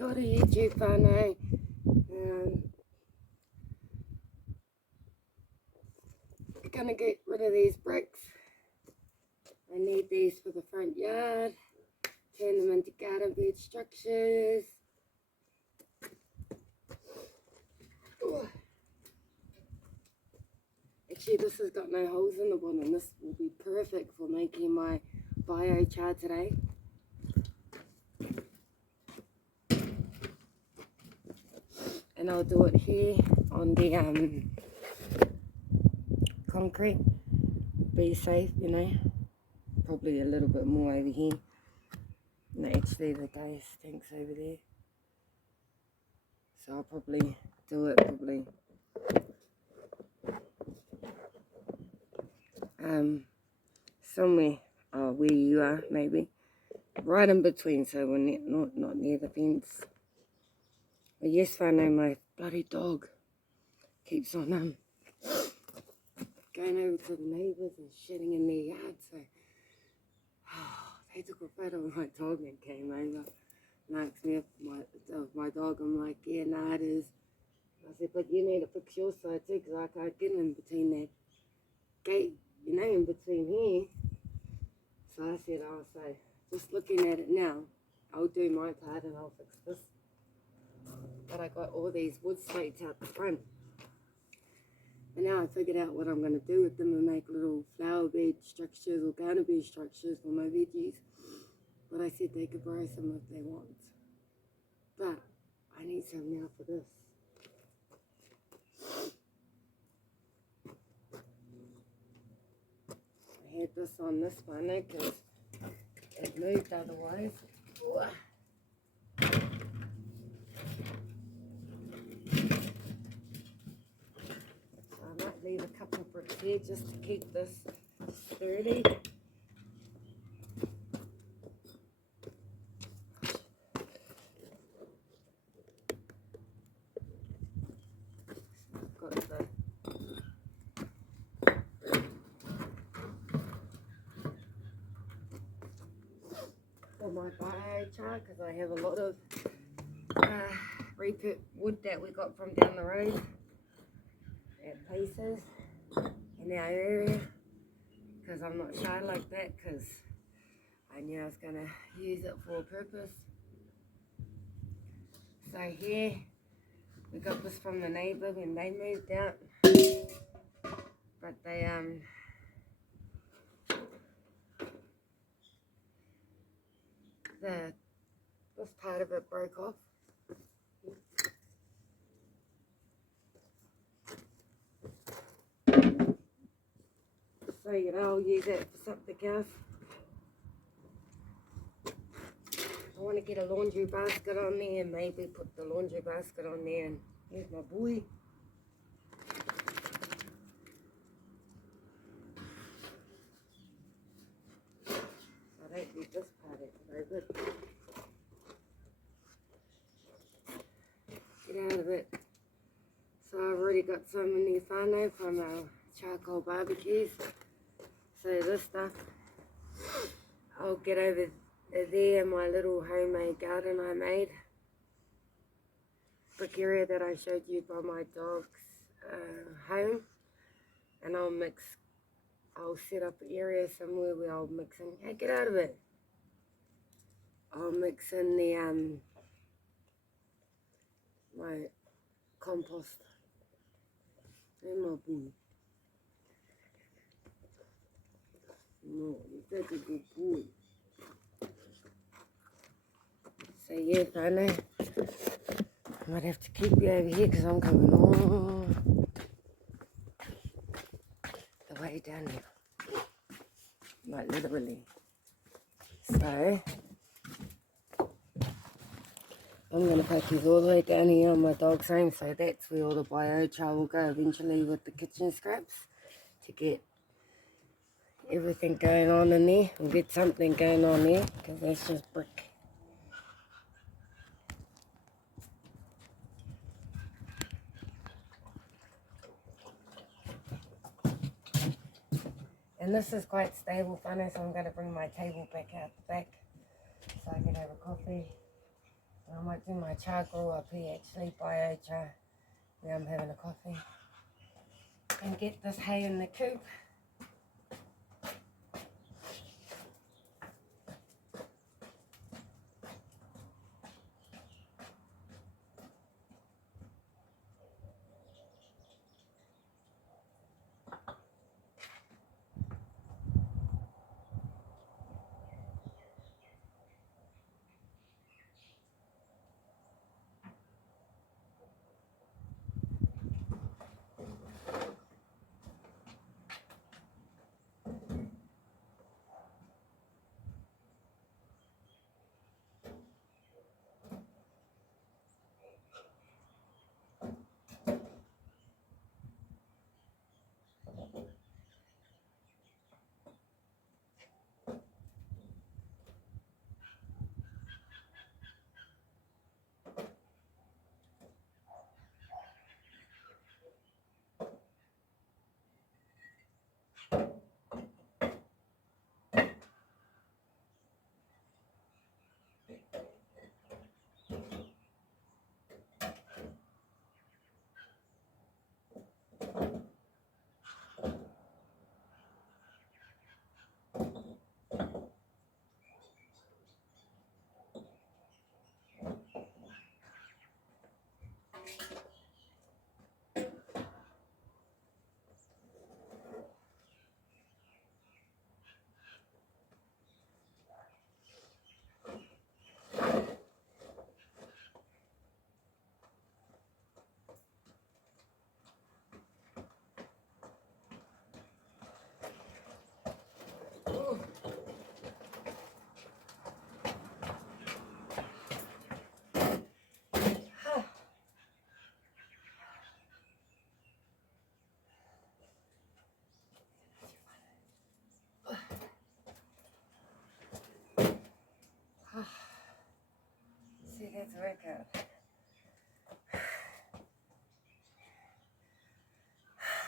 Kia ora YouTube whānau. I'm gonna get rid of these bricks. I need these for the front yard. Turn them into garden bed structures. Ooh. Actually, this has got no holes in the bottom. This will be perfect for making my biochar today. And I'll do it here on the concrete. Be safe, you know. Probably a little bit more over here. No, actually the gas tank's over there. So I'll probably do it somewhere where you are, maybe. Right in between, so we're not near the fence. But yes, whānau, my bloody dog keeps on going over to the neighbours and shitting in their yard, so they took a photo of my dog and came over and asked me if my dog. I'm like, yeah, nah, it is. I said, but you need to fix your side too, because I can't get in between that gate, you know, in between here. So I said, oh, so just looking at it now, I'll do my part and I'll fix this. But I got all these wood slates out the front. And now I figured out what I'm going to do with them and make little flower bed structures or garden bed structures for my veggies. But I said they could borrow some if they want. But I need some now for this. I had this on this one because it moved otherwise. Ooh. I might leave a couple bricks here just to keep this sturdy. Got the for my biochar, because I have a lot of repurposed wood that we got from down the road at places in our area, because I'm not shy like that, because I knew I was going to use it for a purpose. So here we got this from the neighbour when they moved out, but they this part of it broke off. So, you know, I'll use that for something else. I want to get a laundry basket on there and maybe put the laundry basket on there. And here's my boy. I don't need this part, it's very good. Get out of it. So I've already got some in the whānau from our charcoal barbecues. So this stuff, I'll get over there in my little homemade garden I made. Brick area that I showed you by my dog's home. And I'll set up an area somewhere where I'll mix in, hey, get out of it. I'll mix in the, my compost. And my boo. No, you're such a good boy. So yeah, whānau, I might have to keep you over here because I'm coming all the way down here. Like literally. So I'm going to pack these all the way down here on my dog's home, so that's where all the biochar will go eventually with the kitchen scraps to get everything going on in there. We'll get something going on there because that's just brick. And this is quite stable, whānau, so I'm going to bring my table back out the back so I can have a coffee I might do my char grow up here actually, bio char, where I'm having a coffee. And get this hay in the coop. See, that's a workout.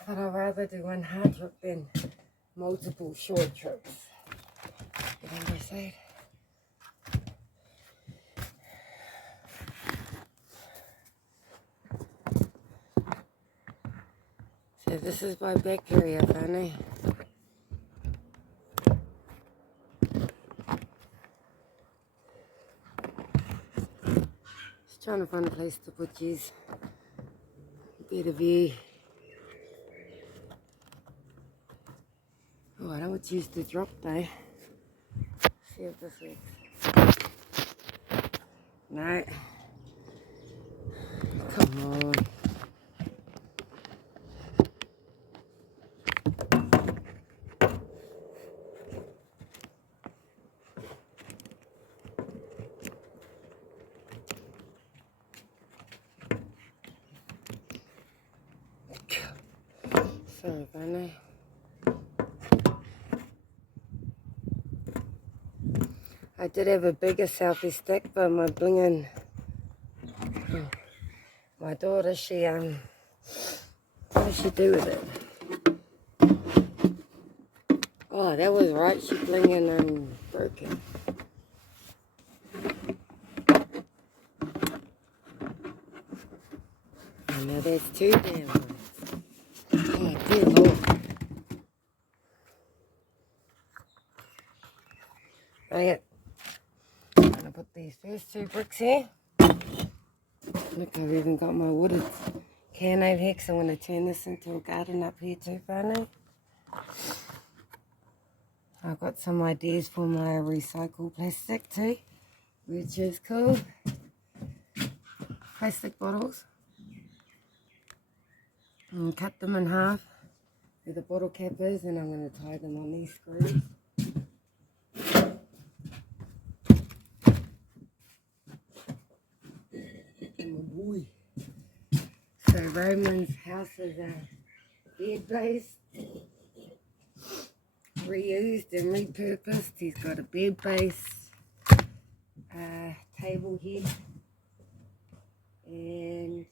But I'd rather do one hard trip than multiple short trips. You know what I'm saying? So this is my back area, funny. Just trying to find a place to put these. Better view. Oh, I don't want to use the drop though. See if this works. No. Come on. Sorry, Bunny. I did have a bigger selfie stick, but my blingin', my daughter, she, what did she do with it? Oh, that was right, she blingin' broke it. Oh, now there's two damn ones. Oh, dear Lord. Right, I'm gonna put these first two bricks here. Look, I've even got my wooded can over here because I'm going to turn this into a garden up here too, finally. I've got some ideas for my recycled plastic too, which is cool. Plastic bottles. And cut them in half where the bottle cap is, and I'm going to tie them on these screws. Boy. So Roman's house is a bed base, reused and repurposed. He's got a bed base, table head, and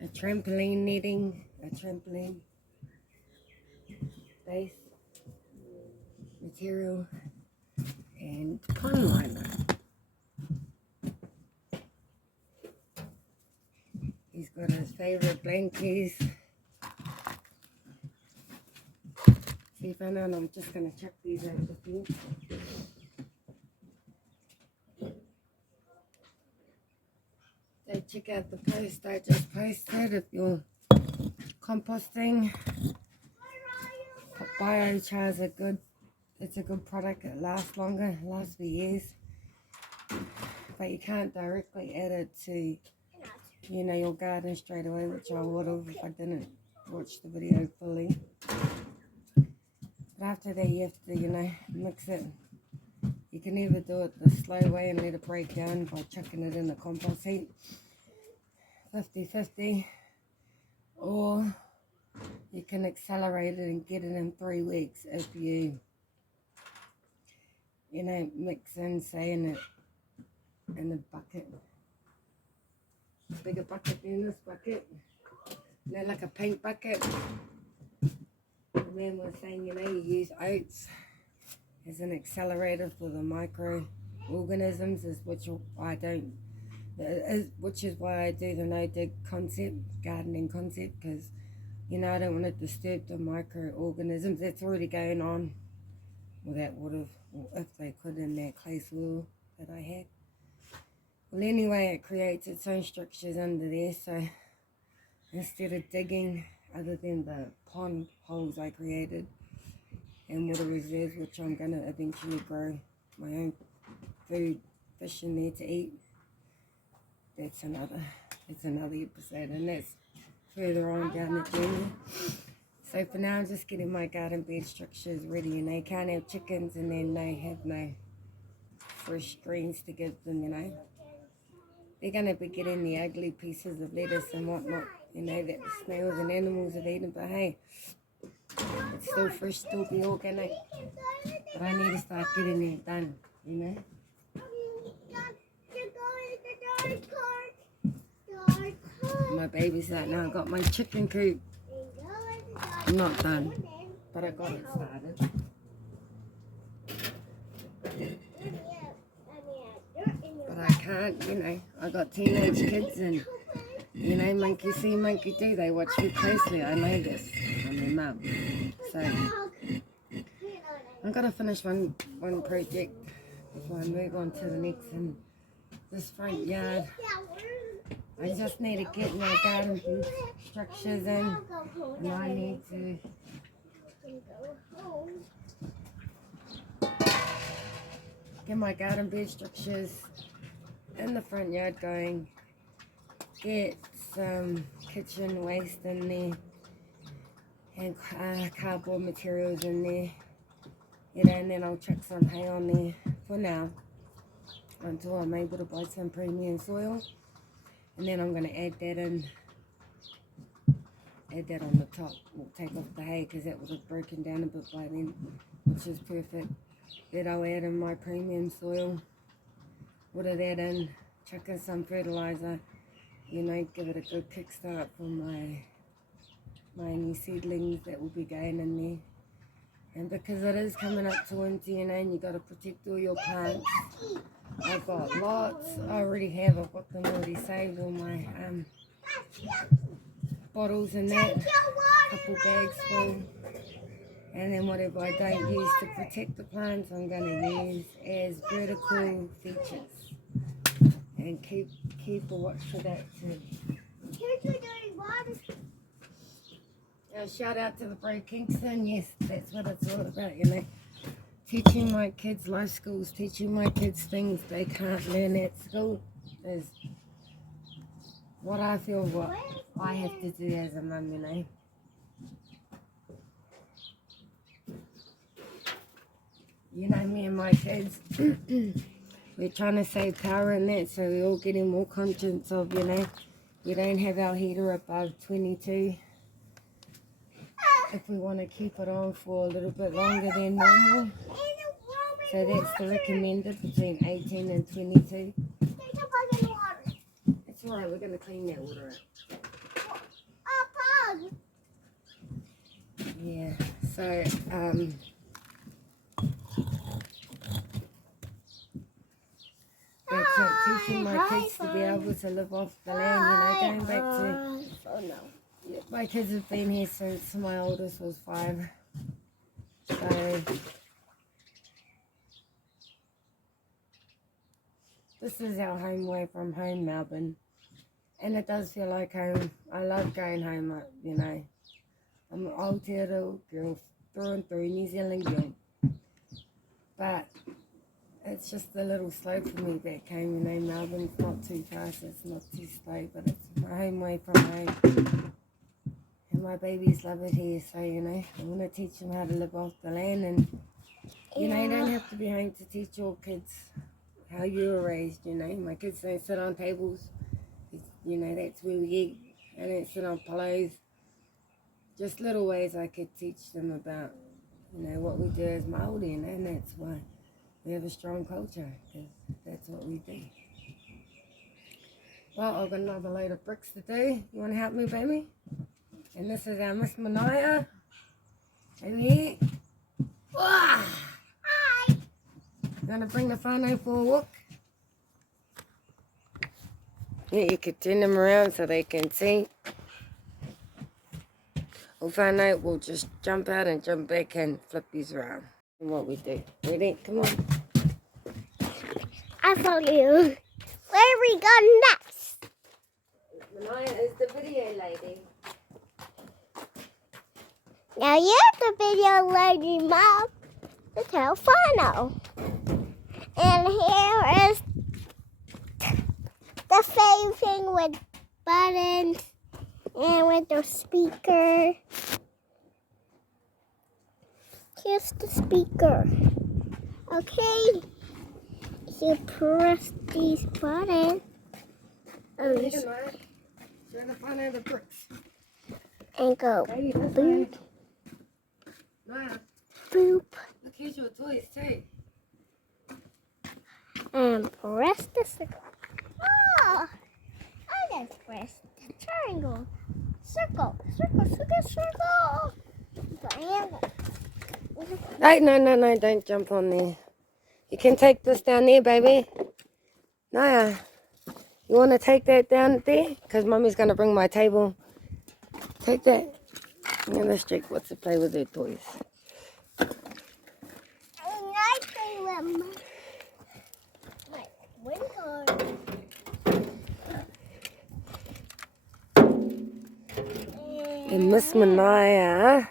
a trampoline netting, a trampoline base. material and pond liner. He's got his favourite blankies. See if I know, I'm just going to chuck these over the fence. So check out the post I just posted if you're composting. Biochar is it's a good product. It lasts longer, it lasts for years. But you can't directly add it to, your garden straight away, which I would have if I didn't watch the video fully. But after that, you have to, mix it. You can either do it the slow way and let it break down by chucking it in the compost heap, 50-50, or you can accelerate it and get it in 3 weeks if you, mix in, say, in a bucket. Bigger bucket than this bucket. Like a paint bucket. And then we're saying, you use oats as an accelerator for the microorganisms, which is why I do the no-dig concept, gardening concept, because, I don't want to disturb the microorganisms that's already going on, or that would have, or if they could, in that clay soil that I had. Well, anyway, it creates its own structures under there, so instead of digging, other than the pond holes I created and water reserves, which I'm going to eventually grow my own food, fish in there to eat, that's another episode, and that's further on down the journey. So for now, I'm just getting my garden bed structures ready, and they can't have chickens, and then they have no fresh greens to give them, They're going to be getting the ugly pieces of lettuce and whatnot, that the snails and animals have eaten, but hey, it's still fresh, still be organic. But I need to start getting it done, My baby's out now. I got my chicken coop. I'm not done, but I got it started. But I can't, I got teenage kids and, monkey see, monkey do. They watch me closely. I know this. I'm their mum. So, I've got to finish one project before I move on to the next. And this front yard, I just need to get my garden structures in. And I need to get my garden bed structures in the front yard going, get some kitchen waste in there and cardboard materials in there, and then I'll chuck some hay on there for now until I'm able to buy some premium soil, and then I'm going to add that on the top. We'll take off the hay because that would have broken down a bit by then, which is perfect. That I'll add in my premium soil, water that in, chuck in some fertilizer, give it a good kickstart for my new seedlings that will be going in there. And because it is coming up to winter, and you got to protect all your plants. I've got lots. I already have. I've got them already saved, all my bottles and that, couple bags full. And then whatever I don't use to protect the plants, I'm going to use as vertical features. And keep a watch for that too. Shout out to the Bro Kingston. Yes, that's what it's all about, Teaching my kids life skills, teaching my kids things they can't learn at school is what I feel what I have to do as a mum, Me and my kids, we're trying to save power in that, so we're all getting more conscious of, we don't have our heater above 22. If we want to keep it on for a little bit longer than normal. So that's the recommended, between 18 and 22. It's alright, we're going to clean that water out. Yeah, so, my kids to be able to live off the land, going back to... Oh no. Yeah, my kids have been here since my oldest was 5. So... this is our home away from home, Melbourne. And it does feel like home. I love going home, I'm an Aotearoa girl, through and through, New Zealand girl. But it's just a little slow for me back home, Melbourne's not too fast, it's not too slow, but it's my home away from home. And my babies love it here, so, I want to teach them how to live off the land. And, you don't have to be home to teach your kids how you were raised, My kids don't sit on tables. That's where we eat. I don't sit on pillows. Just little ways I could teach them about, what we do as Māori, and that's why we have a strong culture, because that's what we do. Well, I've got another load of bricks to do. You want to help me, baby? And this is our Miss Manaya. Over here. Hi! You want to bring the whānau for a walk? Yeah, you could turn them around so they can see. Or whānau will just jump out and jump back and flip these around. And what we do. Ready? Come on. I follow you. Where we go next? Manaya is the video lady. Now you're the video lady, Mom. The telephone. And here is the same thing with buttons and with the speaker. Here's the speaker. Okay. You press these buttons. Trying to find out the bricks. And go Baby, boop, Naya, boop. look, here's your toys too. And press the circle. Oh, I just pressed the triangle. Circle, circle, circle, circle. Triangle. Hey, no, don't jump on there. You can take this down there, baby. Naya, you want to take that down there? Because Mummy's going to bring my table. Take that. Yeah, let's check what's to play with their toys. I play with my window. And Miss Manaya.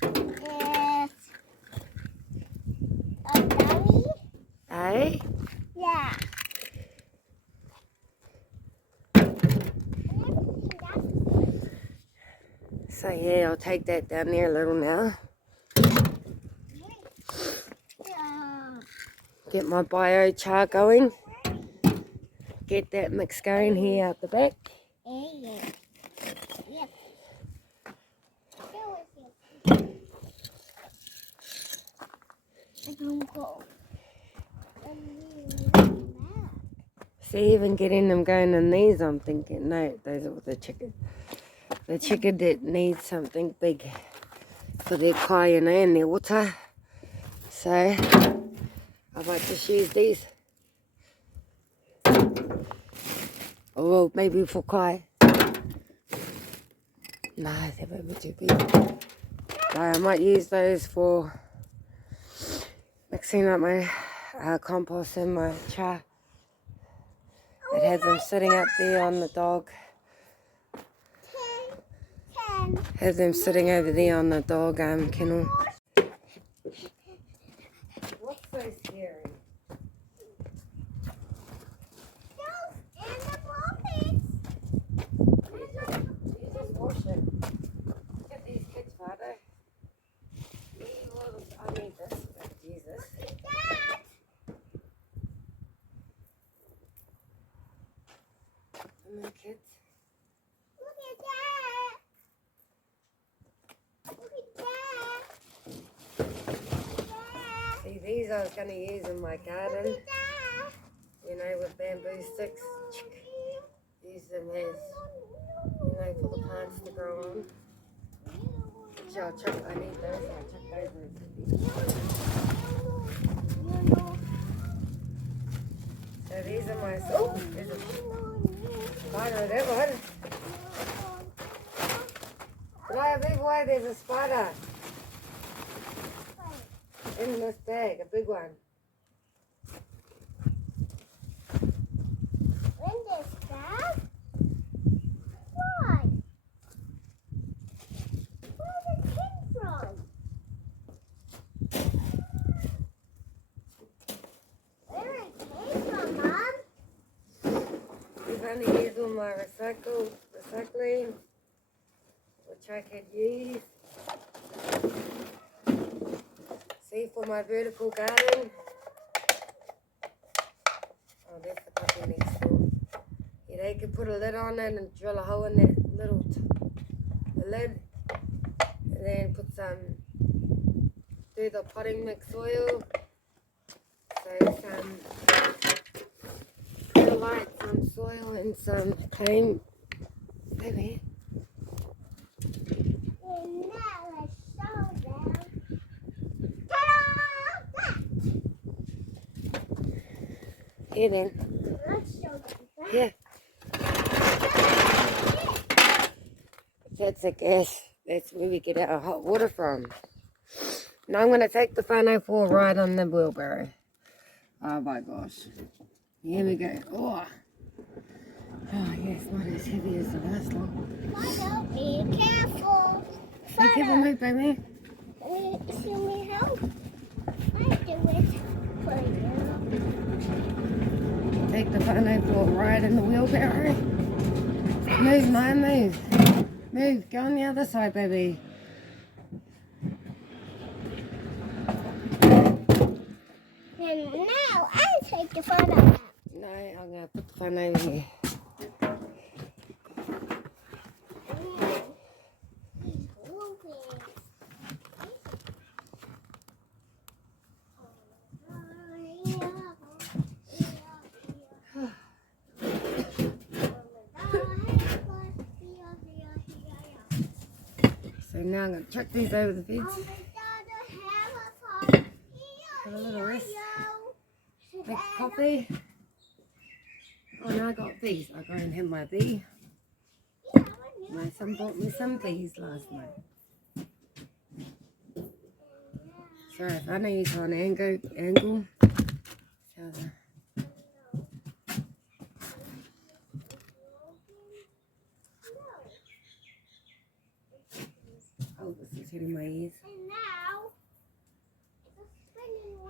It's a dummy. Hey? Yeah. So yeah, I'll take that down there a little now. Get my biochar going. Get that mix going here out the back. See, even getting them going in these, I'm thinking, no, those are the chicken. The chicken that needs something big for their kai, and their water. So, I might just use these. Or maybe for kai. No, they might be too big. So I might use those for mixing up my compost and my char. It has them sitting up there on the dog. Has them sitting over there on the dog kennel. What's so scary? You just wash it. Get these kids, Father. I need this, but Jesus. And the kids. See, these I was going to use in my garden, with bamboo sticks. Use them as, for the plants to grow on. So I'll chuck, I need those, I'll chuck those in. So these are my, oh, there's a spider there, bud. Try a big one, there's a spider. In this bag, a big one. In this bag? Why? Where did it come from? Where it came from, Mom? We've only used all my recycling, which I could use. See, for my vertical garden. Oh, there's the puppy next door. Yeah, they could put a lid on it and drill a hole in that little lid. And then put do the potting mix soil. So perlite, some soil and some paint. Over here. And now let's show them. Ta-da! Here then. Let's show them that. Yeah. That's a gas. That's where we get our hot water from. Now I'm going to take the whānau for a ride on the wheelbarrow. Oh my gosh. Here we go. Oh yeah, it's not as heavy as the last one. Father, be careful. Be careful, mate, baby. Should we help? I do it for you. Take the whānau for a ride in the wheelbarrow. Move, man, move. Move, go on the other side, baby. And now I take the photo out. No, I'm going to put the whānau in here. So now I'm going to chuck these over the fence. Have a little rest. Make a coffee. Oh, now I got these. I'll go and have my bee. My son bought me some bees last night. Sorry if I know you're on angle. Oh, this is hitting my ears.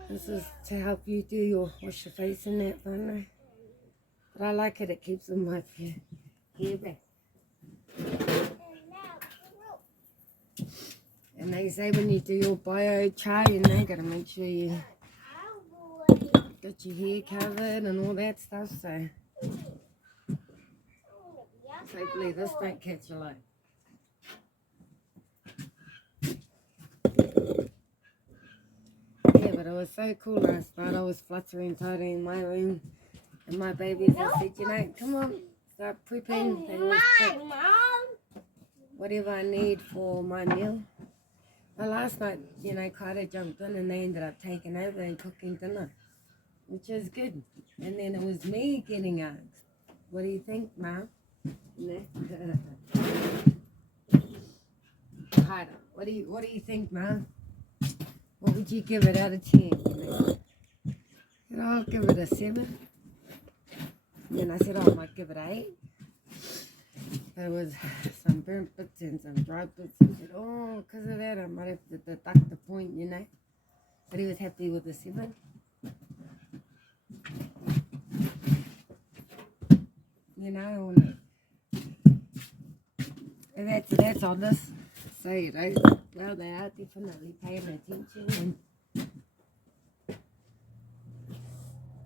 This is to help you wash your face in that whānau. But I like it, it keeps my hair back. And they say when you do your biochar, you gotta make sure you got your hair covered and all that stuff, so hopefully this don't catch your light. Yeah, but it was so cool last night. I was fluttering tidy in my room and my babies, I said, come on, start prepping. They always prep whatever I need for my meal. Well, last night, Carter jumped in and they ended up taking over and cooking dinner, which is good. And then it was me getting asked, what do you think, Mom? Carter, what do you think, Mom? What would you give it out of 10? I'll give it a 7. And then I said, I might give it an 8. There was some burnt bits and some dry bits. I said, because of that, I might have to deduct the point, But he was happy with the 7. And that's on this. So, well, they are definitely paying attention. And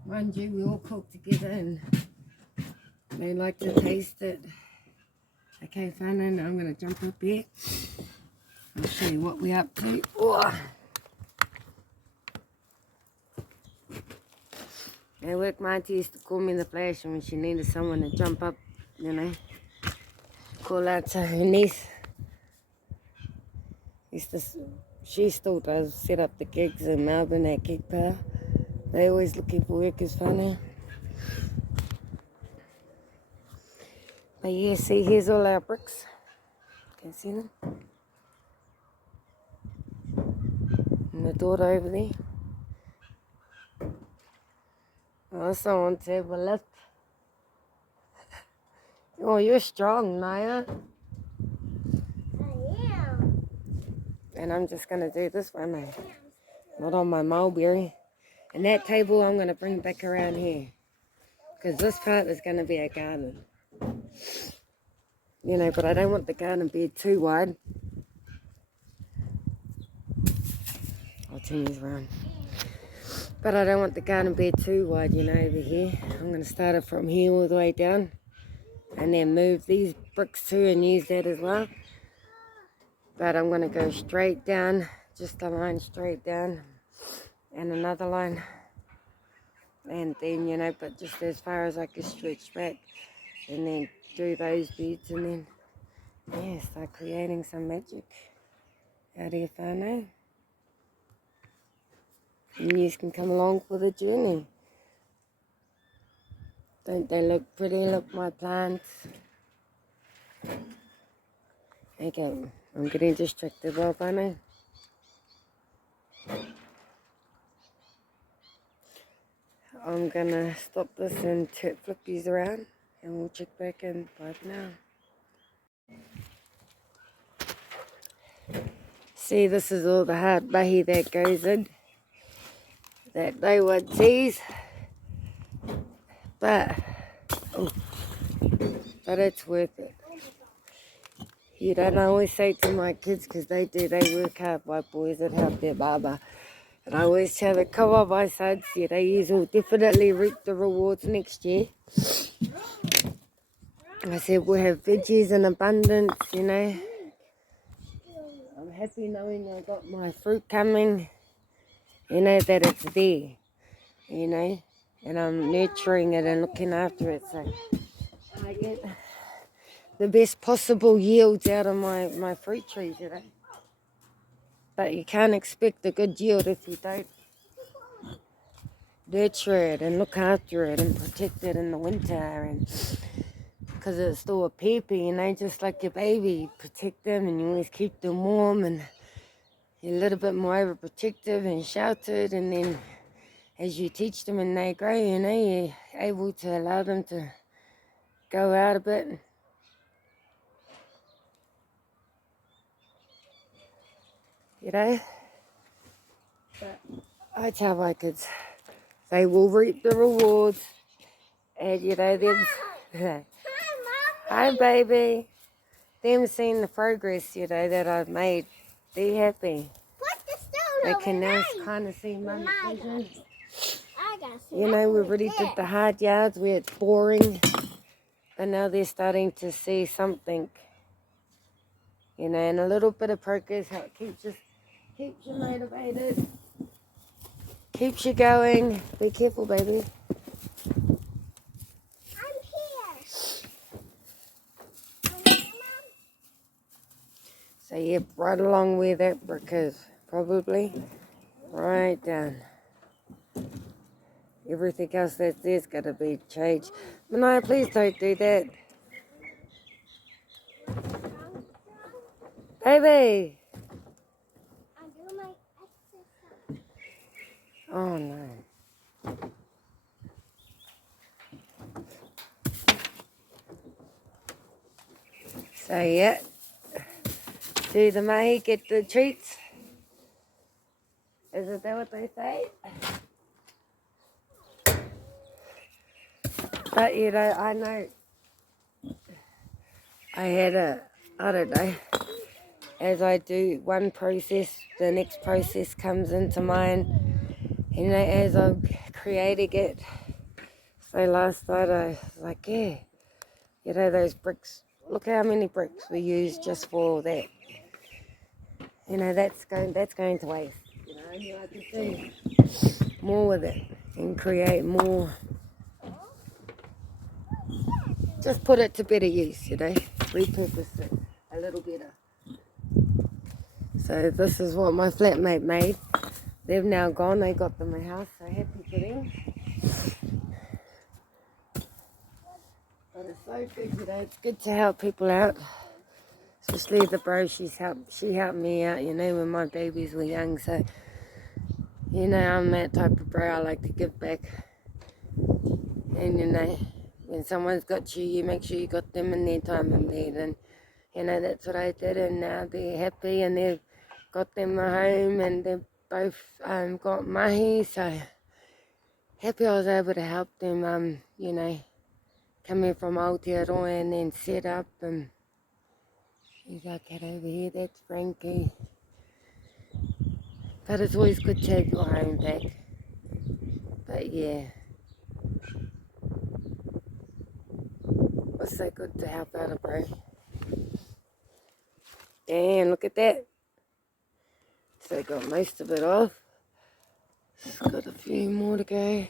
mind you, we all cook together and they like to taste it. Okay, fine, and I'm going to jump up here. I'll show you what we're up to. Oh. At work, my auntie used to call me the Flash, and when she needed someone to jump up, call out to her niece. She still does set up the gigs in Melbourne at Gig Power. They're always looking for workers, funny. But yeah, see, here's all our bricks. Can you see them? And the daughter over there. I also want to have a lift. Oh, you're strong, Naya. I am. And I'm just going to do this one now. Not on my mulberry. And that table I'm going to bring back around here. Because this part is going to be a garden. You know, but I don't want the garden bed too wide. I'll turn these around. But I don't want the garden bed too wide, you know, over here. I'm going to start it from here all the way down. And then move these bricks too and use that as well. But I'm going to go straight down. Just a line straight down. And another line. And then, you know, but just as far as I can stretch back. And then do those beds and then, yeah, start creating some magic out here, whānau. And you can come along for the journey. Don't they look pretty? Look, my plants. Okay, I'm getting distracted, well, whānau. I'm gonna stop this and flip these around and we'll check back in 5 now. See, this is all the hard mahi that goes in. That no one sees. But it's worth it. You don't always say to my kids, because they work hard, my boys that help their mama. And I always tell them, come on my sons, you know, you will definitely reap the rewards next year. I said, we'll have veggies in abundance, you know. I'm happy knowing I got my fruit coming, you know, that it's there, you know. And I'm nurturing it and looking after it, so I get the best possible yields out of my fruit trees, you know. But you can't expect a good yield if you don't nurture it and look after it and protect it in the winter. And because it's still a peepee, you know, just like your baby, you protect them and you always keep them warm and you're a little bit more overprotective and sheltered. And then as you teach them and they grow, you know, you're able to allow them to go out a bit. You know, but I tell my kids, they will reap the rewards, and you know, them, hi baby, them seeing the progress, you know, that I've made, they're happy. They can now kind of see Mum's vision. You know, we already did the hard yards where it's boring, but now they're starting to see something, you know, and a little bit of progress, how it keeps you motivated, keeps you going. Be careful, baby. I'm here. So yeah, right along where that brick is, probably right down. Everything else that's there's got to be changed. Mania, please don't do that. Baby! I'm doing my exercise. Oh no. So yeah, do the mahi, get the treats. Isn't that what they say? But you know, I know I don't know, as I do one process, the next process comes into mind. You know, as I'm creating it. So last night I was like, yeah, you know, those bricks, look how many bricks we use just for that. You know, that's going to waste. You know, and I can do more with it and create more. Just put it to better use, you know, repurpose it a little better. So this is what my flatmate made. They've now gone, they got them a house, so happy for them. But it's so good, you know. It's good to help people out. Especially the bro, she helped me out, you know, when my babies were young. So, you know, I'm that type of bro. I like to give back. And, you know, when someone's got you, you make sure you got them in their time of need. And, you know, that's what I did. And now they're happy and they've got them a home and they've both got mahi. So, happy I was able to help them, you know, coming from Aotearoa and then set up. And there's our cat over here, that's Frankie. But it's always good to have your home back. But yeah, it's so good to help out a bro. Damn, look at that. So I got most of it off. Just got a few more to go.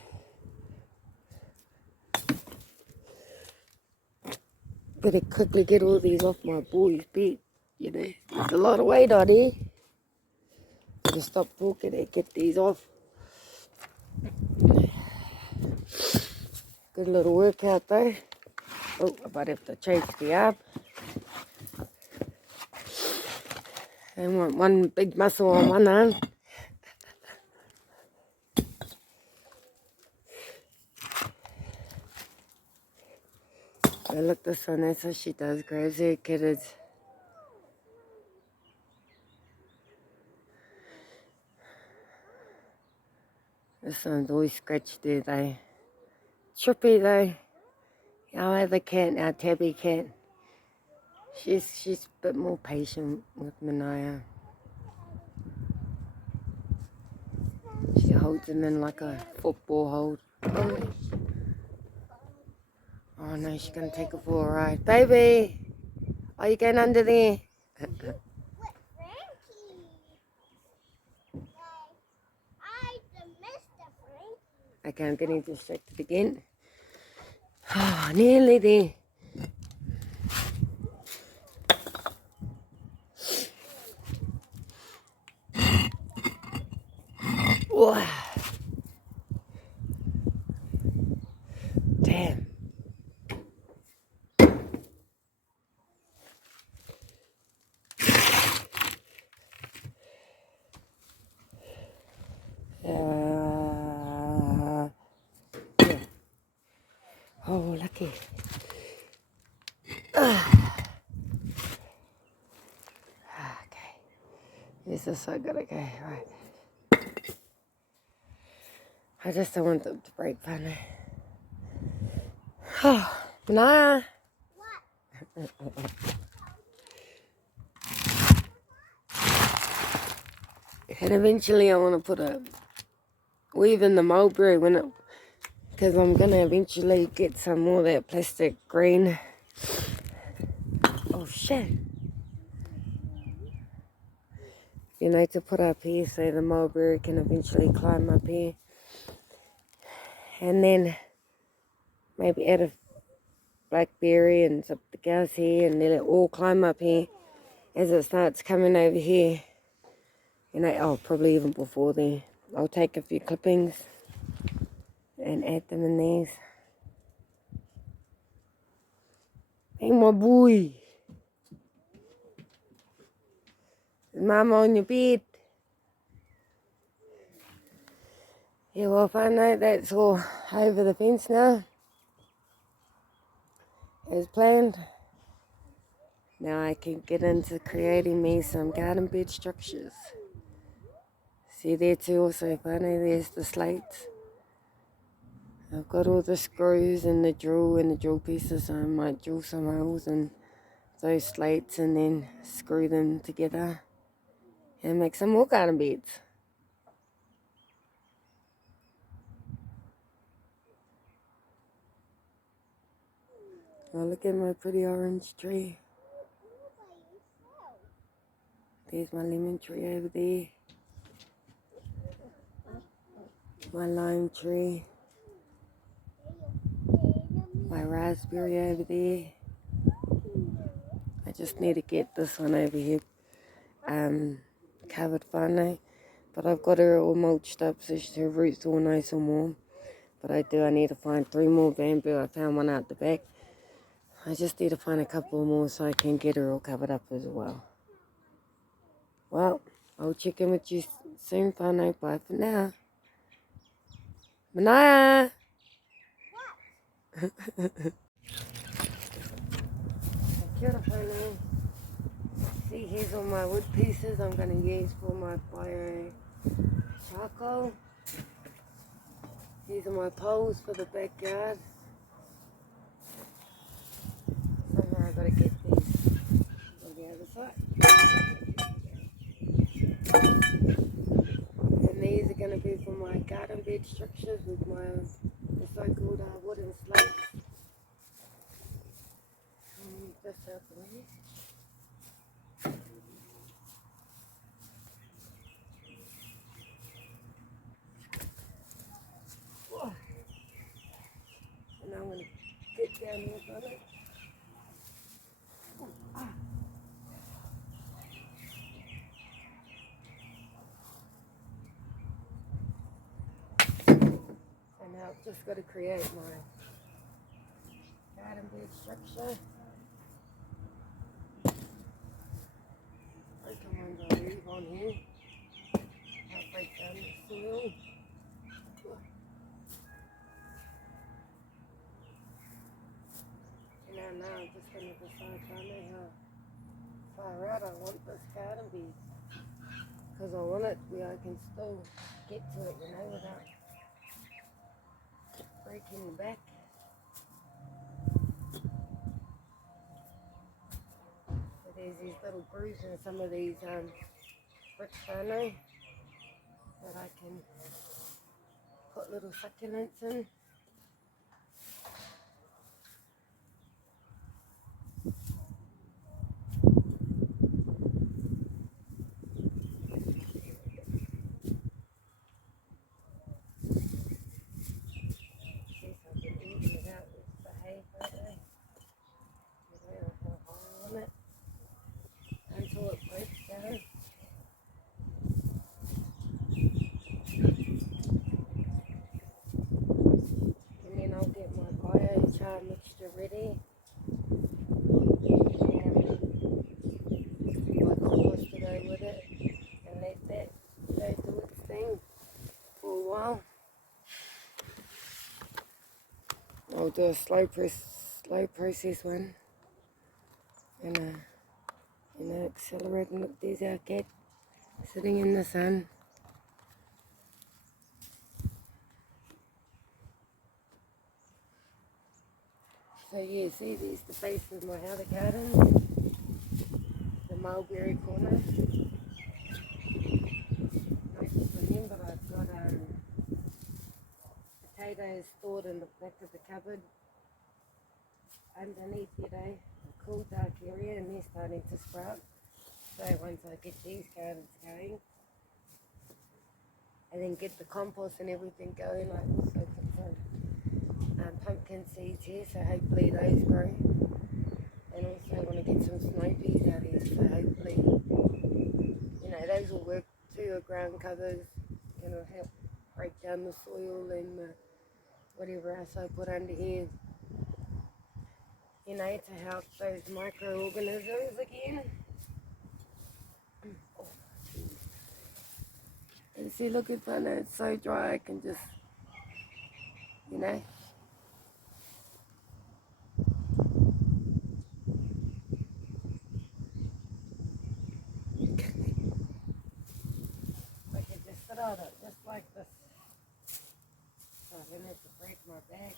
Better quickly get all these off my boy's bed. You know, there's a lot of weight on here. Better stop talking and get these off. Good little workout though. Oh, I might have to change the arm. I want one big muscle on one arm. So look, this one, that's what she does, grabs her kittens. This one's always scratched there though. Trippy though. Our other cat, our tabby cat, she's a bit more patient with Manaya. She holds him in like a football hold. Oh no, she's gonna take her for a ride. Baby, are you going under there? Okay, I'm getting distracted again. Oh, nearly there. Wow. Damn. Yeah. Oh, lucky. Okay. This is so good. Okay, right. I just don't want them to break funny. Oh, nah. And eventually I want to put a weave in the mulberry when it, because I'm going to eventually get some more of that plastic green. Oh shit. You know, to put up here so the mulberry can eventually climb up here. And then maybe add a blackberry and something else here and let it all climb up here as it starts coming over here. You know, oh, probably even before then. I'll take a few clippings and add them in these. Hey, my boy. Is Mama on your bed? Yeah, well, if I know that's all over the fence now, as planned, now I can get into creating me some garden bed structures. See there too, also funny, there's the slates. I've got all the screws and the drill pieces, so I might drill some holes in those slates and then screw them together and make some more garden beds. Oh, look at my pretty orange tree. There's my lemon tree over there. My lime tree. My raspberry over there. I just need to get this one over here covered finally. But I've got her all mulched up so her roots all nice and warm. But I need to find 3 more bamboo. I found one out the back. I just need to find a couple more so I can get her all covered up as well. Well, I'll check in with you soon, whānau. Bye for now. Manaya! Kia ora whānau. See, here's all my wood pieces I'm going to use for my bio charcoal. These are my poles for the backyard. Somehow I've got to get these on the other side. And these are going to be for my garden bed structures with my the so-called wooden slates. Just out the way. And I'm going to get down here on it. And now I've just got to create my garden bed structure. Broken ones I leave on here. I'll break down the soil. And now I'm just going to decide how far out I want this garden bed. Because I want it where I can still get to it, without breaking the back. So there's these little grooves in some of these bricks that I can put little succulents in. Until it breaks down. And then I'll get my biochar mixture ready. And my compost to go with it. And let that go do its thing for a while. I'll do a slow process one. And accelerate. And look, there's our cat sitting in the sun. So yeah, see, there's the base of my other garden, the mulberry corner. Not just for him, but I've got potatoes stored in the back of the cupboard underneath, a cool dark area, and they're starting to sprout. So once I get these gardens going, and then get the compost and everything going, I also put some pumpkin seeds here, so hopefully those grow. And also I want to get some snow peas out here, so hopefully, those will work too, ground covers, help break down the soil and whatever else I put under here, to help those microorganisms again. And see, look at that, it's so dry, I can just, I can just sit on it, just like this. So I don't have to break my back.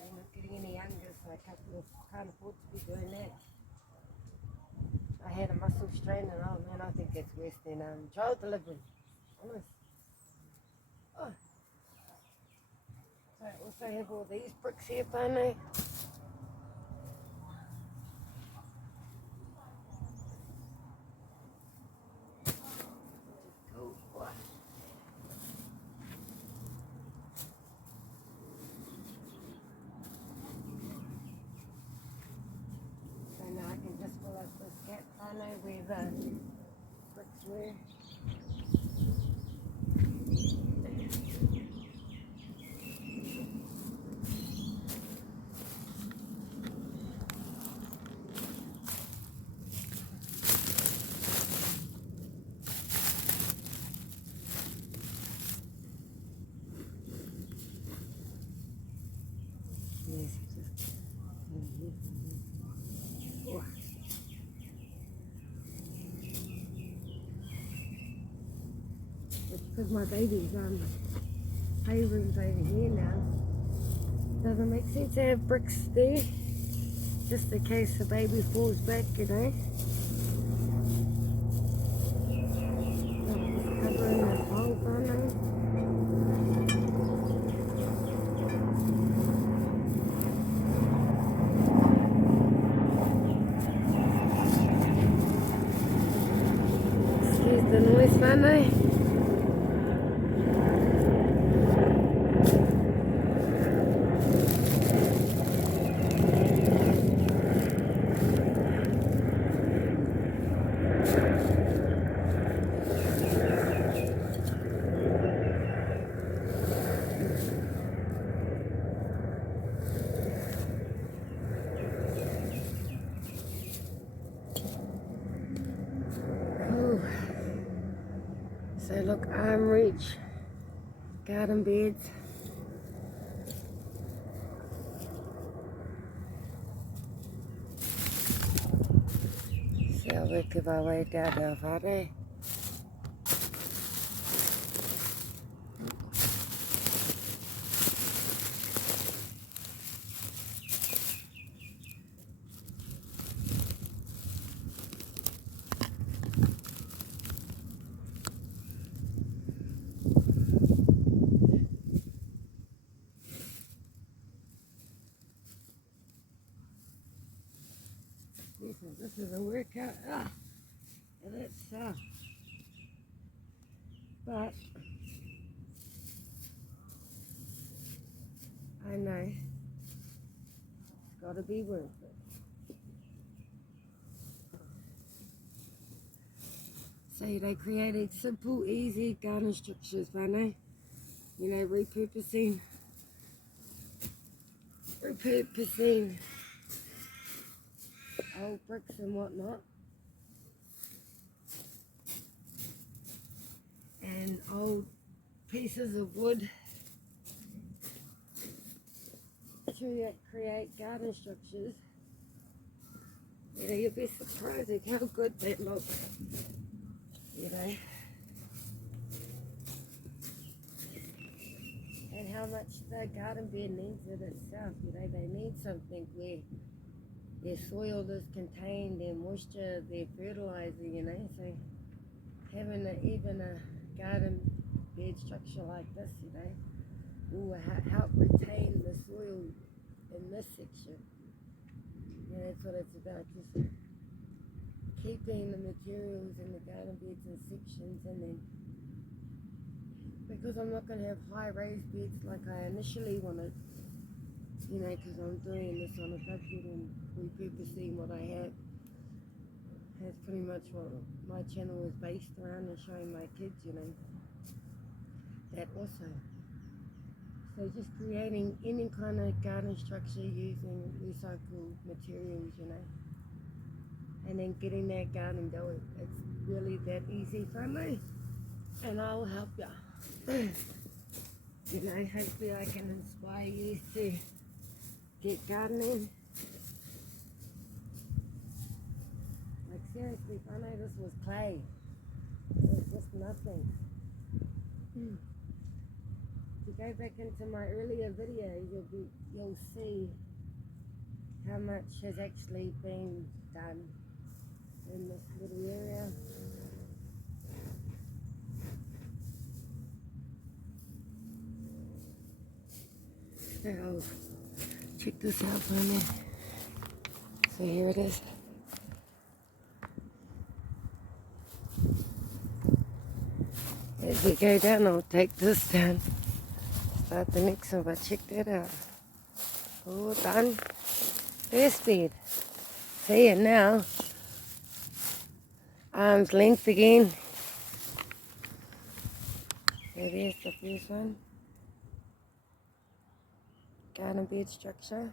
I'm not getting any younger, so I can't afford to be doing that. I had a muscle strain, and oh man, I think it's worse than child delivery. Honest. Oh. So I also have all these bricks here, whānau. Cool. So now I can just fill up this gap, whānau, where the bricks were. It's because my baby's hay room's over here now. Doesn't make sense to have bricks there, just in case the baby falls back, you know. Just covering the holes on them. Excuse the noise, Fano. So look, arm reach, garden beds. So we give our way down the valley. This is a workout. And it's but I know it's got to be worth it. So they created simple, easy garden structures, I know. You know, repurposing old bricks and whatnot, and old pieces of wood to create garden structures. You know, you'll be surprised at how good they look, you know, and how much the garden bed needs it itself. You know, they need something where their soil is contained, their moisture, their fertilizer, you know. So having even a garden bed structure like this, you know, will help retain the soil in this section. You know, that's what it's about, just keeping the materials in the garden beds in sections, and then because I'm not going to have high raised beds like I initially wanted, you know, because I'm doing this on a budget and repurposing what I have. That's pretty much what my channel is based around, and showing my kids, you know, that also. So just creating any kind of garden structure using recycled materials, you know, and then getting that garden going. It's really that easy for me, and I'll help you. You know, hopefully I can inspire you to get gardening. Like seriously, I know this was clay. It was just nothing. If you go back into my earlier videos, you'll see how much has actually been done in this little area. So check this out for me. So here it is. As we go down, I'll take this down. Start the next one, but check that out. All done. First bed. See it now. Arm's length again. So there's the first one. Garden bed structure.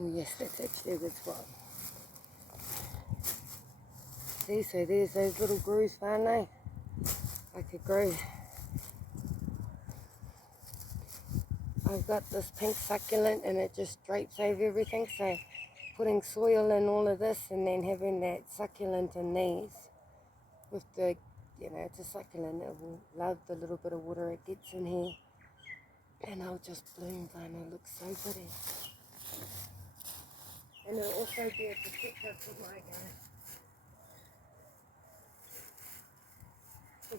Oh yes, that's actually a good spot. See, so there's those little grooves, aren't they? Like a groove. I've got this pink succulent and it just drapes over everything, so putting soil in all of this and then having that succulent in these with the, it's a succulent, it will love the little bit of water it gets in here and it'll just bloom and it looks so pretty. And it'll also be a protector for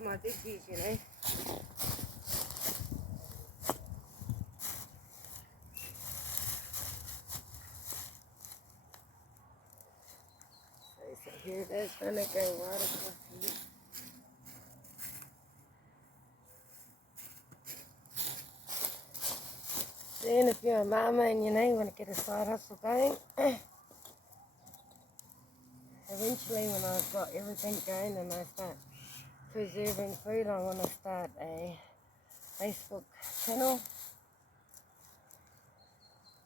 my veggies, So here it is, gonna go right across here. Then if you're a mama and you want to get a side hustle going, eventually when I've got everything going and I start preserving food, I want to start a Facebook channel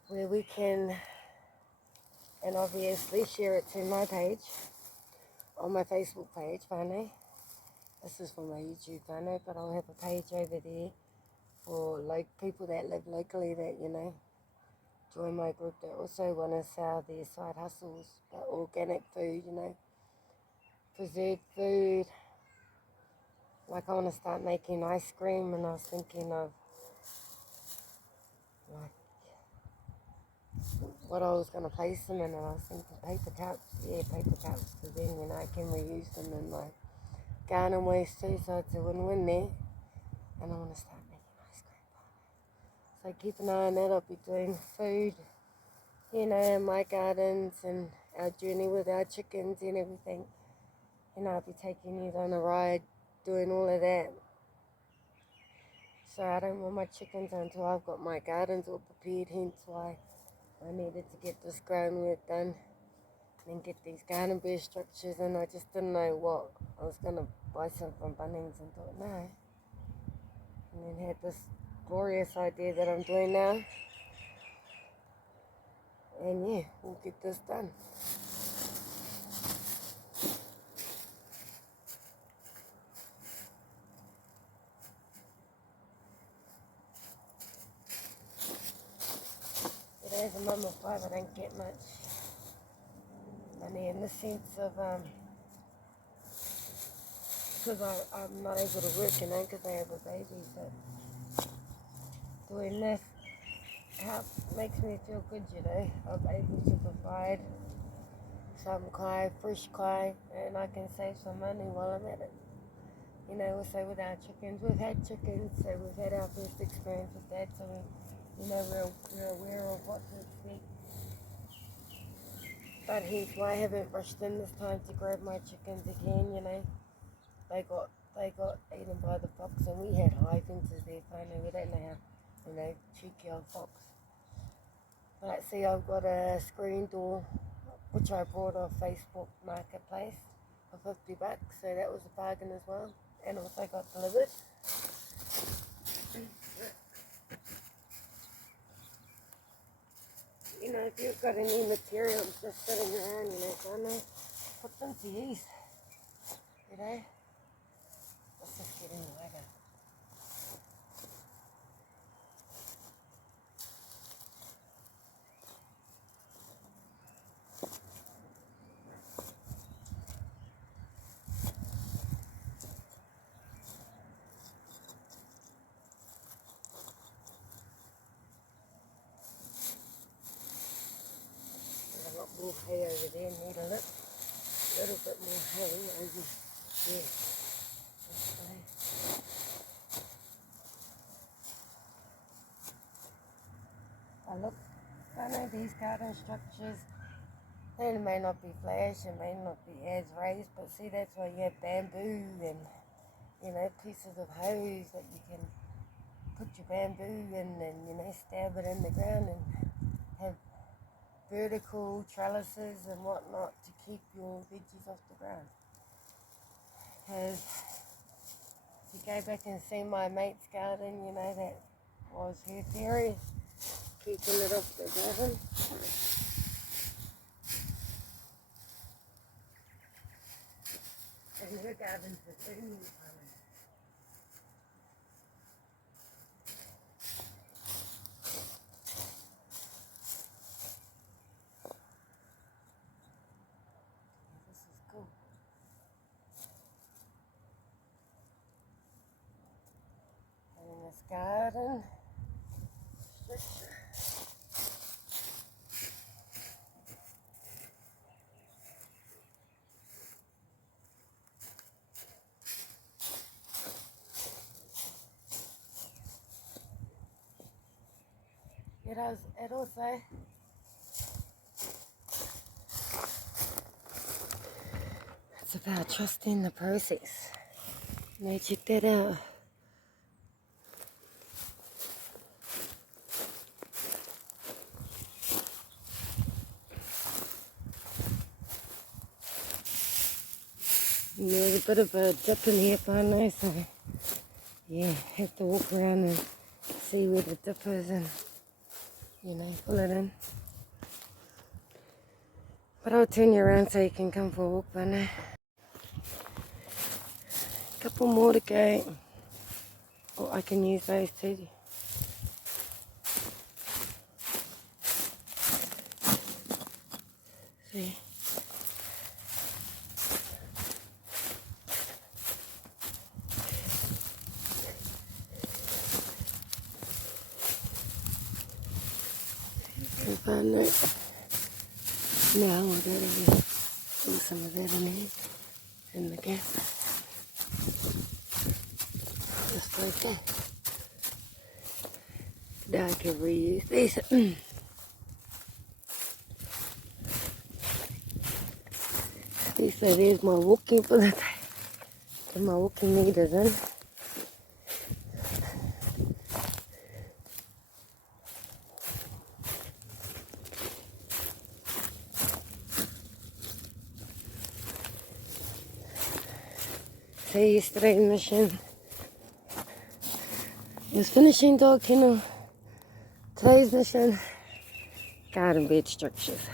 where we can, and obviously share it to my page, on my Facebook page, whānau. This is for my YouTube whānau, but I'll have a page over there for people that live locally that, join my group that also want to sell their side hustles, organic food, preserved food. Like I want to start making ice cream, and I was thinking of like what I was going to place them in, and I was thinking paper cups, because then, I can reuse them in my garden waste too, so it's a win-win there. And I want to start making ice cream. So keep an eye on that. I'll be doing food, in my gardens and our journey with our chickens and everything. I'll be taking you on a ride, doing all of that. So I don't want my chickens until I've got my gardens all prepared, hence why I needed to get this ground work done and get these garden burr structures, and I just didn't know what. I was going to buy some from Bunnings and thought, no. And then had this glorious idea that I'm doing now. And yeah, we'll get this done. But as a mum of five, I don't get much money in the sense of, because I'm not able to work, because I have a baby, but doing this makes me feel good, I'm able to provide some fresh kai, and I can save some money while I'm at it. Also with our chickens, we've had chickens, so we've had our first experience with that, so we're aware of what to expect. But hence why I haven't rushed in this time to grab my chickens again, They got eaten by the fox, and we had high fences there, we don't know how, cheeky old fox. But see, I've got a screen door, which I bought off Facebook Marketplace for $50, so that was a bargain as well, and also got delivered. If you've got any materials just sitting around, put them to use, Let's just get in the wagon. There's a lot more hay over there, need a little bit more hay over there. Look, I know these garden structures, they may not be flash, it may not be as raised, but see, that's why you have bamboo and, pieces of hose that you can put your bamboo in and, stab it in the ground and have vertical trellises and whatnot to keep your veggies off the ground. Because if you go back and see my mate's garden, that was her theory, keeping it off the ground. her garden's the same. This is cool. And in this garden, structure. It also it's about trusting the process. Now check that out. There's a bit of a dip in here, I know, so yeah, have to walk around and see where the dip is and, you know, pull it in. But I'll turn you around so you can come for a walk, I know. Couple more to go. Oh, I can use those too. See? Can find that. Now we're going to pull some of that in here, in the gap. Just like that. Now I can reuse these. So there's my walking for the day. Get my walking meters in. So yesterday's mission was finishing dog kennel. Today's mission, garden bed structures.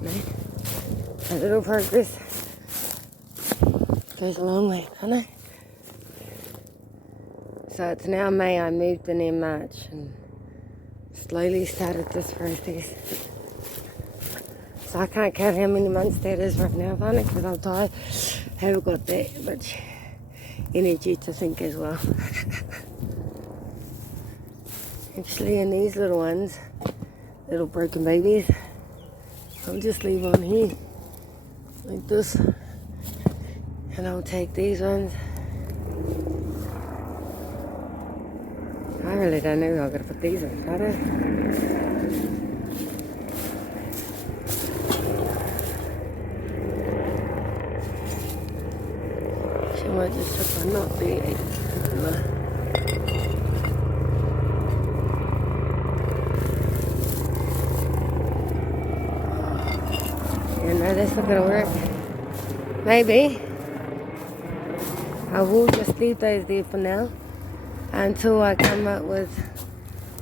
No? A little progress goes a long way, I know. So it's now May, I moved in in March and slowly started this process. So I can't count how many months that is right now, Vana, because I'm tired. Haven't got that much energy to think as well. Actually, in these little ones, little broken babies, I'll just leave on here, like this. And I'll take these ones. I really don't know where I'm going to put these ones, I don't. She might just slip a knot there. Yeah, no, that's not going to work. Maybe. I will just leave those there for now until I come up with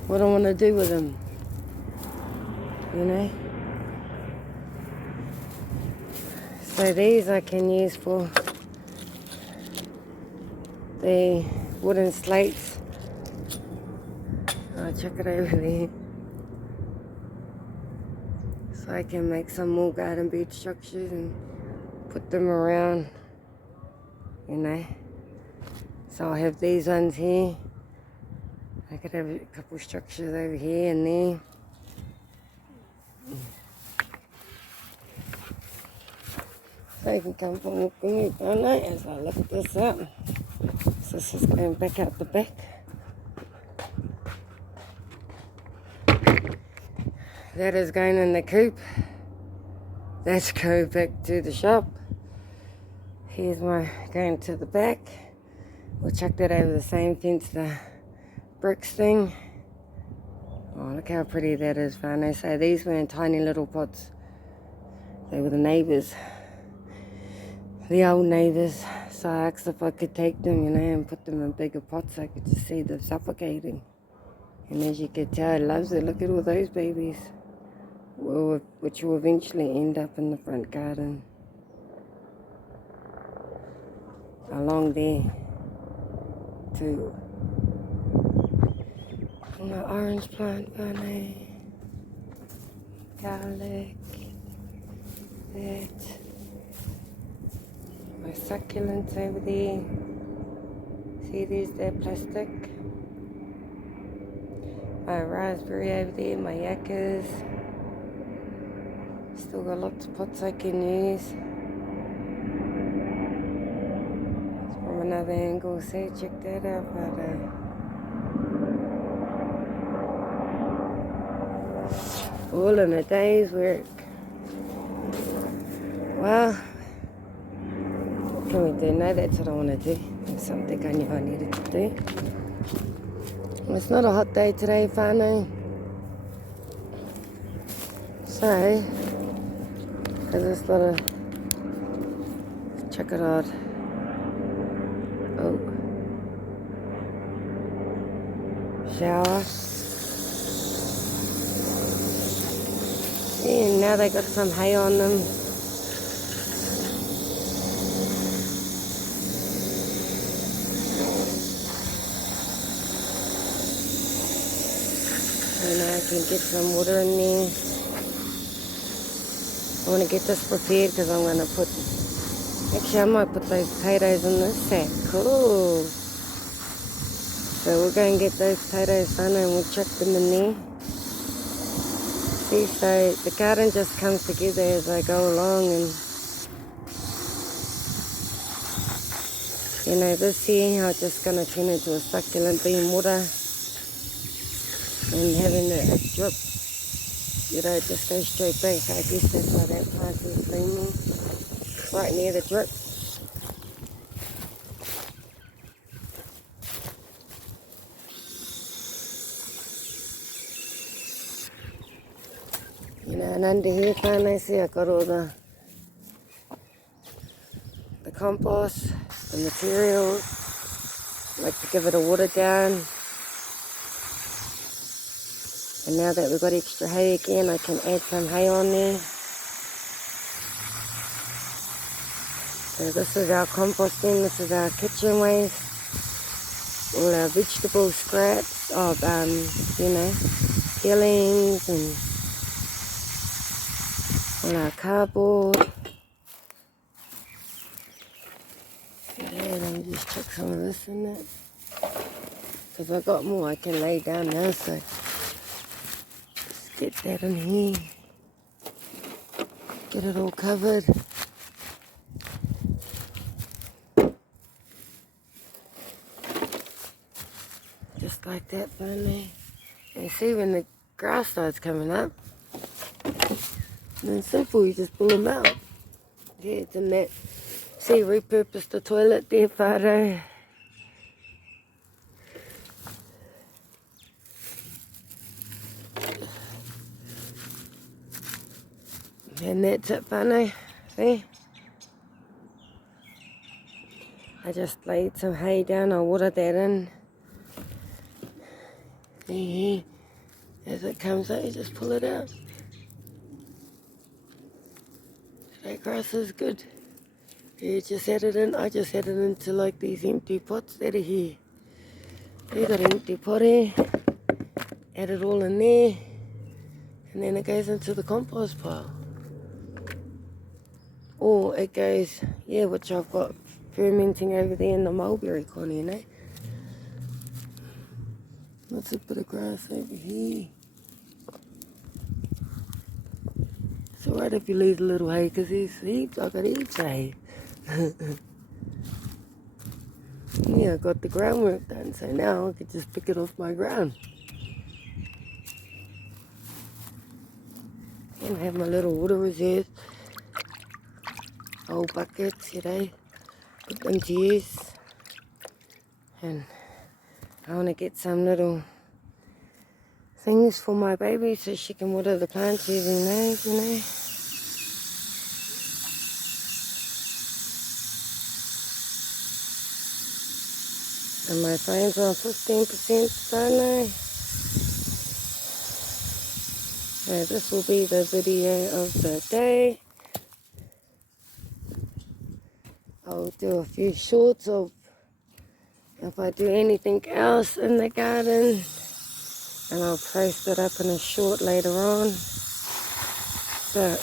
what I want to do with them, you know. So these I can use for the wooden slates. I'll chuck it over there. So I can make some more garden bed structures and put them around, you know. So I'll have these ones here. I could have a couple structures over here and there. So you can come from walking with me as I lift this up. So this is going back out the back. That is going in the coop. That's going back to the shop. Here's my going to the back. We'll chuck that over the same fence, the bricks thing. Oh, look how pretty that is, Vano. So these were in tiny little pots. They were the neighbours, the old neighbours. So I asked if I could take them, you know, and put them in bigger pots. I could just see them suffocating. And as you can tell, it loves it. Look at all those babies, which will eventually end up in the front garden. along there too. My orange plant down there. Garlic. That. My succulents over there. See, there's that plastic. My raspberry over there, my yuccas. Still got lots of pots I can use. From another angle, see, check that out, all in a day's work. Well, what can we do? No, that's what I want to do. It's something I knew I needed to do. It's not a hot day today, whānau. So, I just thought to check it out. Oh. Shower. And now they got some hay on them. And I can get some water in there. I want to get this prepared because I'm going to put, actually I might put those potatoes in this sack. Cool. So we're going to get those potatoes done and we'll chuck them in there. See, so the garden just comes together as I go along, and you know, this here I'm just going to turn into a succulent bean water and having a drip, you know, just go straight back. I guess that's why that plant is leaning right near the drip. You know, and under here, whānau, see, I got all the compost, the materials. I like to give it a water down. And now that we've got extra hay again, I can add some hay on there. So this is our composting, this is our kitchen waste. All our vegetable scraps of, you know, peelings and all our cardboard. Yeah, let me just chuck some of this in there. Because I got more I can lay down now, so just get that in here. Get it all covered. Just like that, whānau. And see, when the grass starts coming up, then simple, you just pull them out. Yeah, it's in that. See, repurposed the toilet there, whānau. And that's it, whānau. See? I just laid some hay down, I watered that in. See, as it comes out, you just pull it out. That grass is good. You just add it in. I just add it into like these empty pots that are here. You got an empty pot here. Add it all in there. And then it goes into the compost pile. Or it goes, yeah, which I've got fermenting over there in the mulberry corner, you know. Let's a bit of grass over here. It's alright if you leave a little hay, because there's heaps, I got heaps of hay. Yeah, I got the groundwork done, so now I can just pick it off my ground. And have my little water reserves. Old buckets, you know, put them to use. And I want to get some little things for my baby so she can water the plants using those, you know. And my phone's on 15%, whānau. So this will be the video of the day. I'll do a few shorts of if I do anything else in the garden, and I'll post it up in a short later on. But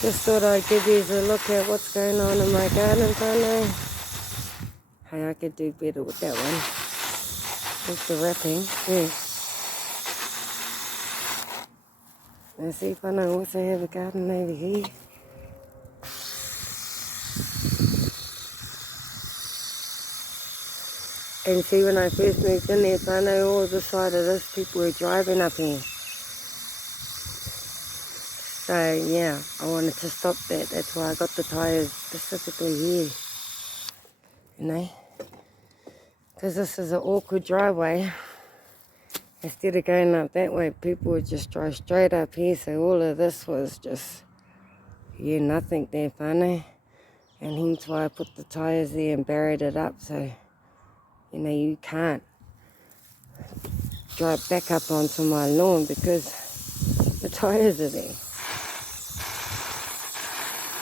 just thought I'd give you a look at what's going on in my garden, whānau. Hey, I could do better with that one. With the wrapping, yeah. Now see, whānau also have a garden over here. And see, when I first moved in there, whānau, all the side of this, people were driving up here. So yeah, I wanted to stop that. That's why I got the tyres specifically here. You know? Because this is an awkward driveway. Instead of going up that way, people would just drive straight up here. So all of this was just, yeah, nothing there, whānau. And hence why I put the tyres there and buried it up. So, you know, you can't drive back up onto my lawn because the tyres are there.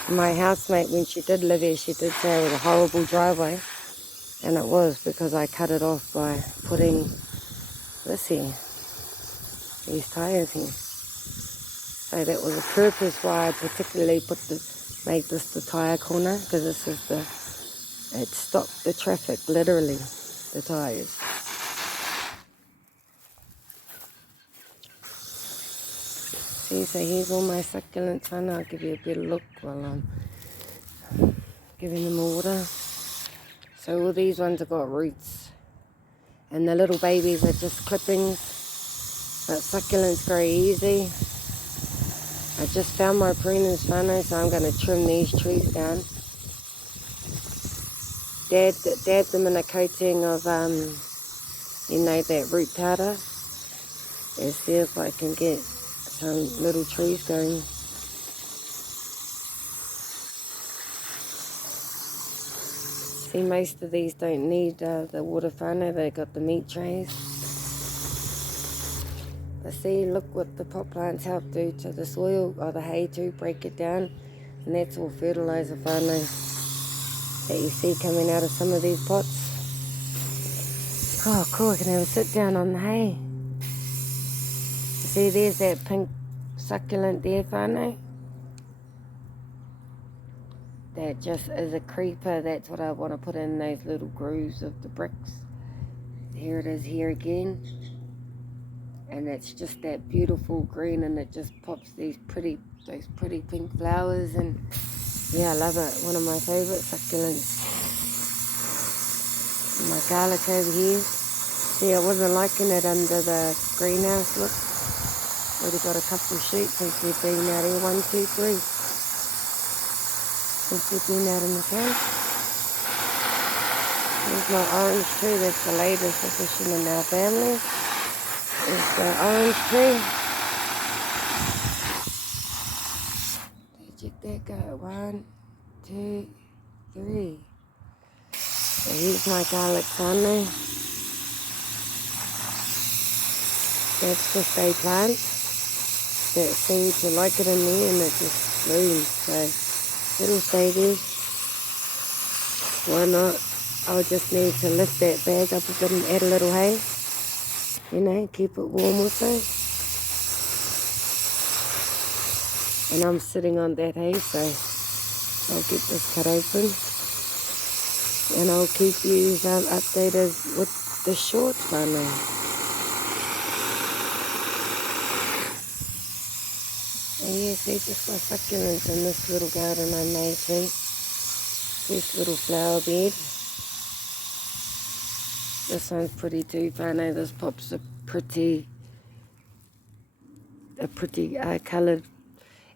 My housemate, when she did live here, she did say it was a horrible driveway. And it was, because I cut it off by putting this here, these tyres here. So that was a purpose why I particularly made this the tyre corner, because this is it stopped the traffic, literally, the tyres. See, so here's all my succulents, and I'll give you a better look while I'm giving them water. So all these ones have got roots, and the little babies are just clippings, but succulents grow easy. I just found my pruners, whānau, so I'm going to trim these trees down. Dab them in a coating of, you know, that root powder, and see if I can get some little trees going. See, most of these don't need the water, whānau, they got the meat trays. But see, look what the pot plants help do to the soil, or the hay too, break it down. And that's all fertiliser, whānau, that you see coming out of some of these pots. Oh, cool, I can have a sit down on the hay. See, there's that pink succulent there, whānau. That just is a creeper. That's what I want to put in those little grooves of the bricks. Here it is here again. And it's just that beautiful green, and it just pops those pretty pink flowers. And yeah, I love it. One of my favourite succulents. And my garlic over here. See, I wasn't liking it under the greenhouse, look. Already got a couple of shoots since they've been out here. 1, 2, 3. Since they've been out in the sun. There's my orange tree. That's the latest addition in our family. There's the orange tree. Check that go. 1, 2, 3. So here's my garlic, whānau. That's just a plant that seemed to like it in there, and it just blooms. So it'll stay there. Why not? I'll just need to lift that bag up a bit and add a little hay. You know, keep it warm also. And I'm sitting on that hay, so I'll get this cut open. And I'll keep you updated with the shorts, whānau. And yes, these are my succulents in this little garden I made too. This little flower bed. This one's pretty too, whānau. This pops a pretty coloured,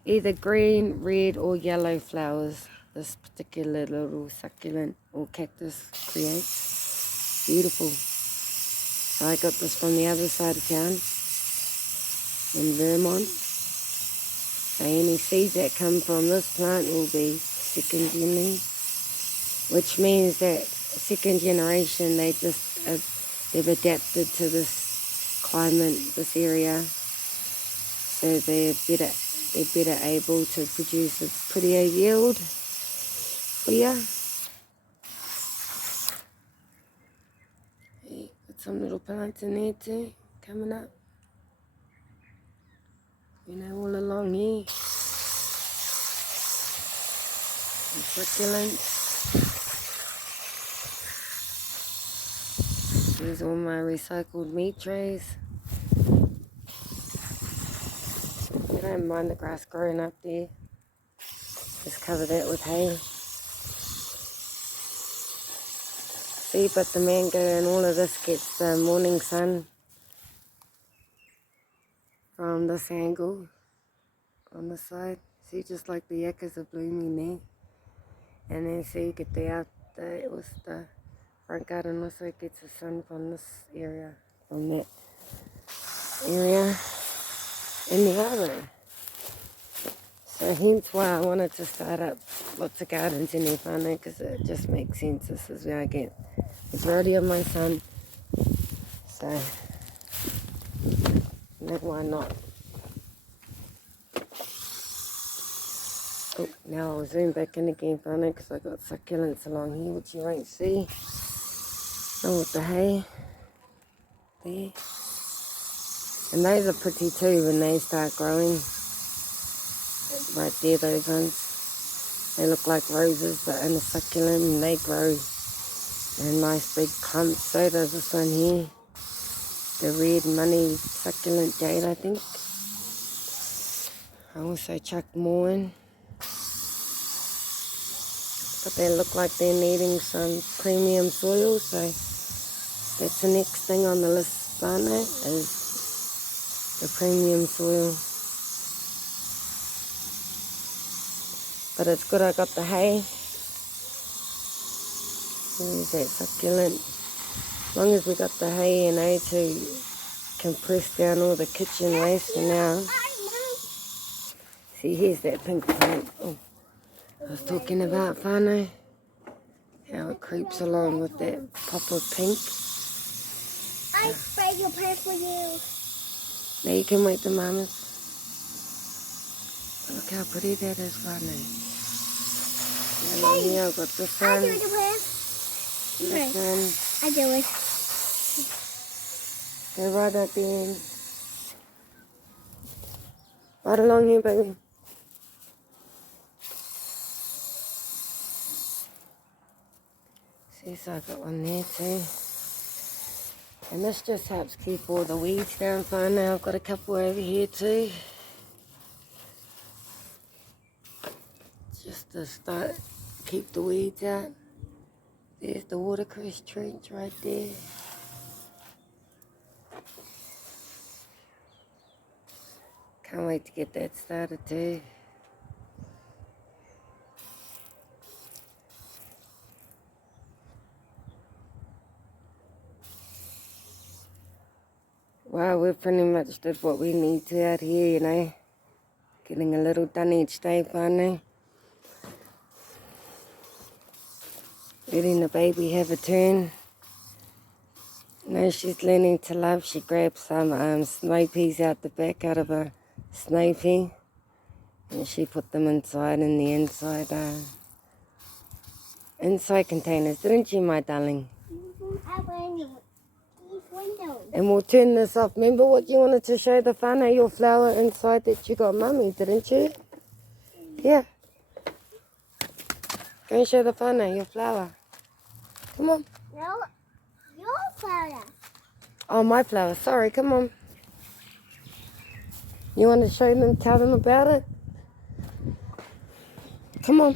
either green, red or yellow flowers. This particular little succulent or cactus creates. Beautiful. So I got this from the other side of town in Vermont. So any seeds that come from this plant will be second generation, which means that second generation, they've adapted to this climate, this area, so they're better able to produce a prettier yield. But yeah. Hey, got some little plants in there too, coming up. You know, all along here. Some succulents. These are all my recycled meat trays. I don't mind the grass growing up there. Just cover that with hay. See, but the mango and all of this gets the morning sun from this angle on the side. See, just like the yuccas are blooming there. And then see, you get the front garden also gets the sun from this area, from that area in the other. So hence why I wanted to start up lots of gardens in there, whānau, because it just makes sense. This is where I get the majority of my sun. So, why not? Oh, now I'll zoom back in again, whānau, because I've got succulents along here, which you won't see. Oh, with the hay there. And those are pretty too when they start growing. Right there, those ones. They look like roses, but in a succulent, and they grow in nice big clumps. So does this one here. The red money succulent jade, I think. I also chucked more in. But they look like they're needing some premium soil, so that's the next thing on the list, whānau, is the premium soil. But it's good I got the hay. There's that succulent. As long as we got the hay and to compress down all the kitchen waste for now. See, here's that pink plant. Oh, I was talking about, whānau. How it creeps along with that pop of pink. I sprayed your plant for you. Now you can wait the mamas. Look how pretty that is, whānau. And here I've got this one. I do the plant. This one. I do it. Go right at the end. Right along here, baby. See, so I've got one there too. And this just helps keep all the weeds down, whānau. I've got a couple over here too. Just to keep the weeds out. There's the watercress trench right there. Can't wait to get that started too. Wow, we've pretty much did what we need to out here, you know. Getting a little done each day, whānau. Letting the baby have a turn. Now she's learning to love. She grabbed some snow peas out the back out of a snow pea. And she put them inside in the inside containers. Didn't you, my darling? I went in these windows. And we'll turn this off. Remember what you wanted to show the whānau, your flower inside that you got mummy, didn't you? Yeah. Go and show the whānau, your flower. Come on. No, your flower. Oh, my flower. Sorry, come on. You want to show them, tell them about it? Come on.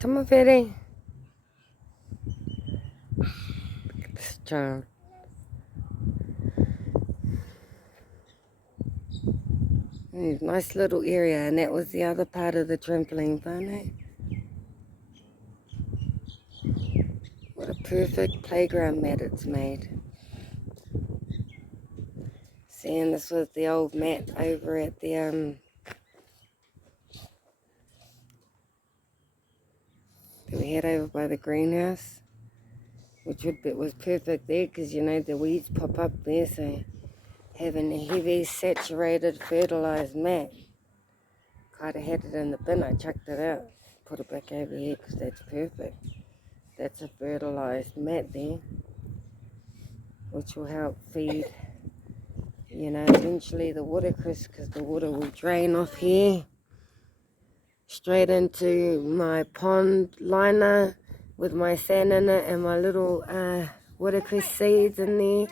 Come on, Freddy. Look at this child. Nice little area, and that was the other part of the trampoline, whānau. What a perfect playground mat it's made. See, and this was the old mat over at the that we had over by the greenhouse, which was perfect there because, you know, the weeds pop up there, so having a heavy saturated fertilized mat. Kind of had it in the bin, I chucked it out, put it back over here because that's perfect. That's a fertilized mat there, which will help feed, eventually the watercress, because the water will drain off here straight into my pond liner with my sand in it and my little watercress seeds in there,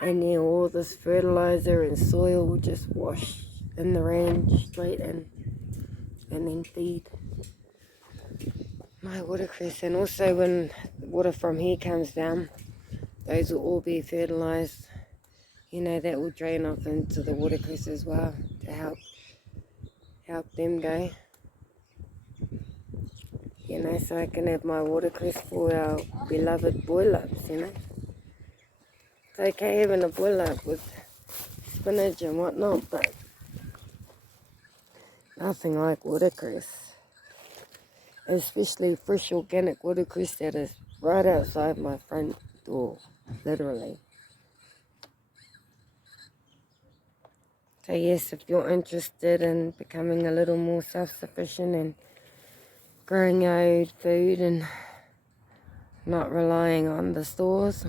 and then all this fertilizer and soil will just wash in the rain straight in and then feed my watercress. And also when the water from here comes down, those will all be fertilized. That will drain off into the watercress as well to help them go. So I can have my watercress for our beloved boil-ups, It's okay having a boil-up with spinach and whatnot, but nothing like watercress. Especially fresh organic watercress that is right outside my front door, literally. So yes, if you're interested in becoming a little more self-sufficient and growing your own food and not relying on the stores,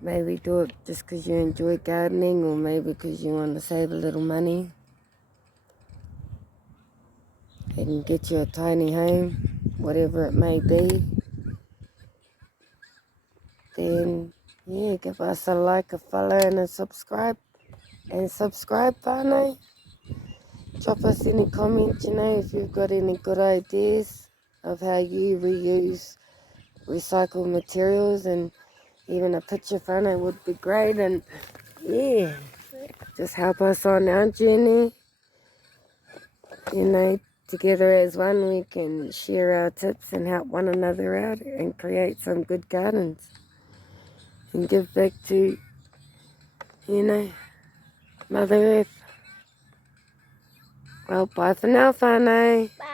maybe do it just because you enjoy gardening, or maybe because you want to save a little money and get you a tiny home, whatever it may be, then yeah, give us a like, a follow and a subscribe. And subscribe, whānau. Drop us any comments, if you've got any good ideas of how you reuse recycled materials, and even a picture, whānau, would be great. And yeah, just help us on our journey. Together as one, we can share our tips and help one another out and create some good gardens and give back to, Mother Earth. Well, bye for now, whānau. Bye.